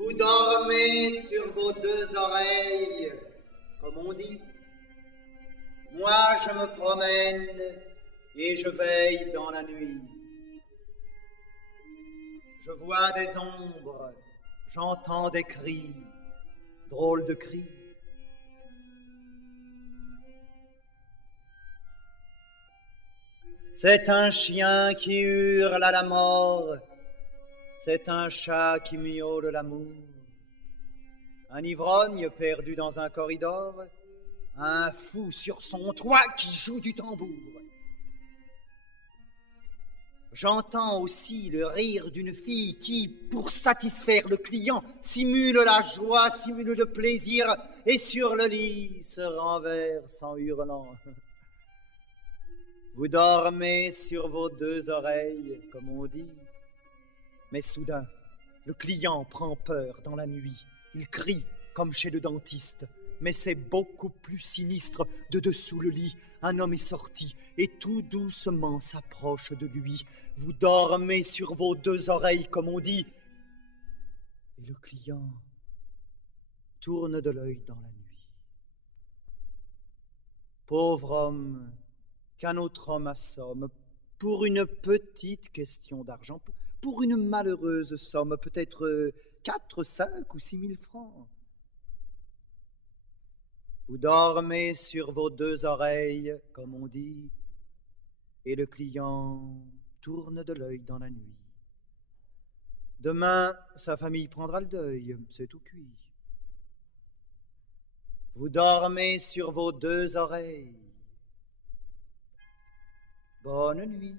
Vous dormez sur vos deux oreilles, comme on dit. Moi, je me promène et je veille dans la nuit. Je vois des ombres, j'entends des cris, drôles de cris. C'est un chien qui hurle à la mort, c'est un chat qui miaule l'amour, un ivrogne perdu dans un corridor, un fou sur son toit qui joue du tambour. J'entends aussi le rire d'une fille qui, pour satisfaire le client, simule la joie, simule le plaisir, et sur le lit se renverse en hurlant. Vous dormez sur vos deux oreilles, comme on dit, mais soudain, le client prend peur dans la nuit. Il crie comme chez le dentiste, mais c'est beaucoup plus sinistre. De dessous le lit, un homme est sorti et tout doucement s'approche de lui. Vous dormez sur vos deux oreilles, comme on dit, et le client tourne de l'œil dans la nuit. Pauvre homme, qu'un autre homme assomme pour une petite question d'argent, pour une malheureuse somme, peut-être 4, 5 ou 6 000 francs. Vous dormez sur vos deux oreilles, comme on dit, et le client tourne de l'œil dans la nuit. Demain, sa famille prendra le deuil, c'est tout cuit. Vous dormez sur vos deux oreilles. Bonne nuit.